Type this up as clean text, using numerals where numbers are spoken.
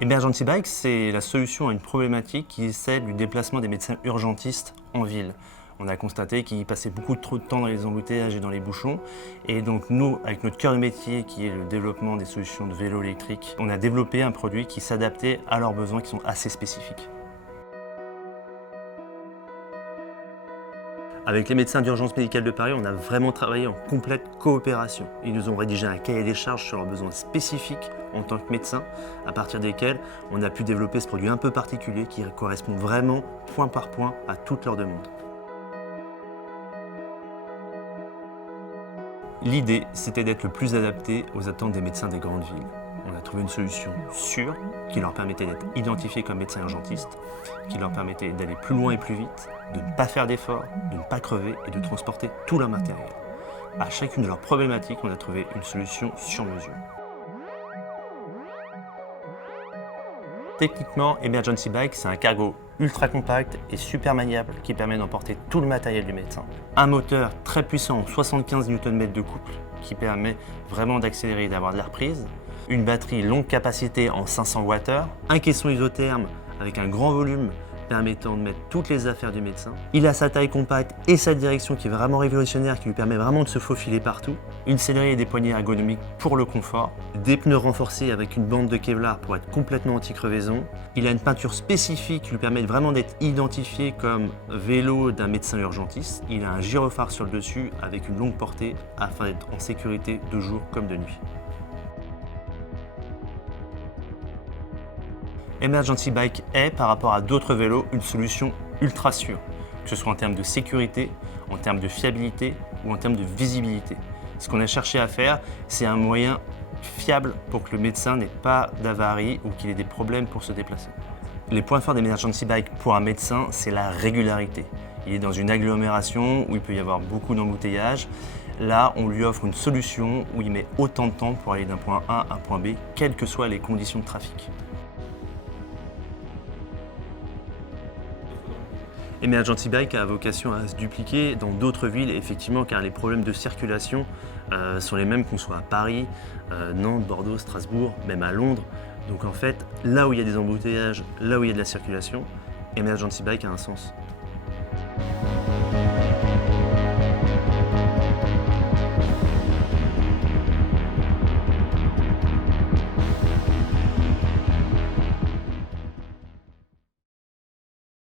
Emergency Bike, c'est la solution à une problématique qui est celle du déplacement des médecins urgentistes en ville. On a constaté qu'ils passaient beaucoup trop de temps dans les embouteillages et dans les bouchons. Et donc nous, avec notre cœur de métier qui est le développement des solutions de vélo électrique, on a développé un produit qui s'adaptait à leurs besoins qui sont assez spécifiques. Avec les médecins d'urgence médicale de Paris, on a vraiment travaillé en complète coopération. Ils nous ont rédigé un cahier des charges sur leurs besoins spécifiques en tant que médecins, à partir desquels on a pu développer ce produit un peu particulier qui correspond vraiment point par point à toutes leurs demandes. L'idée, c'était d'être le plus adapté aux attentes des médecins des grandes villes. On a trouvé une solution sûre qui leur permettait d'être identifiés comme médecins urgentistes, qui leur permettait d'aller plus loin et plus vite, de ne pas faire d'efforts, de ne pas crever et de transporter tout leur matériel. À chacune de leurs problématiques, on a trouvé une solution sur mesure. Techniquement, Emergency Bike, c'est un cargo ultra compact et super maniable qui permet d'emporter tout le matériel du médecin. Un moteur très puissant en 75 Nm de couple qui permet vraiment d'accélérer et d'avoir de la reprise. Une batterie longue capacité en 500 Wh, un caisson isotherme avec un grand volume permettant de mettre toutes les affaires du médecin. Il a sa taille compacte et sa direction qui est vraiment révolutionnaire, qui lui permet vraiment de se faufiler partout. Une sellerie et des poignées ergonomiques pour le confort. Des pneus renforcés avec une bande de Kevlar pour être complètement anti-crevaison. Il a une peinture spécifique qui lui permet vraiment d'être identifié comme vélo d'un médecin urgentiste. Il a un gyrophare sur le dessus avec une longue portée afin d'être en sécurité de jour comme de nuit. Emergency Bike est, par rapport à d'autres vélos, une solution ultra sûre, que ce soit en termes de sécurité, en termes de fiabilité ou en termes de visibilité. Ce qu'on a cherché à faire, c'est un moyen fiable pour que le médecin n'ait pas d'avarie ou qu'il ait des problèmes pour se déplacer. Les points forts d'Emergency Bike pour un médecin, c'est la régularité. Il est dans une agglomération où il peut y avoir beaucoup d'embouteillages. Là, on lui offre une solution où il met autant de temps pour aller d'un point A à un point B, quelles que soient les conditions de trafic. Emergency Bike a vocation à se dupliquer dans d'autres villes, effectivement, car les problèmes de circulation sont les mêmes qu'on soit à Paris, Nantes, Bordeaux, Strasbourg, même à Londres. Donc en fait, là où il y a des embouteillages, là où il y a de la circulation, Emergency Bike a un sens.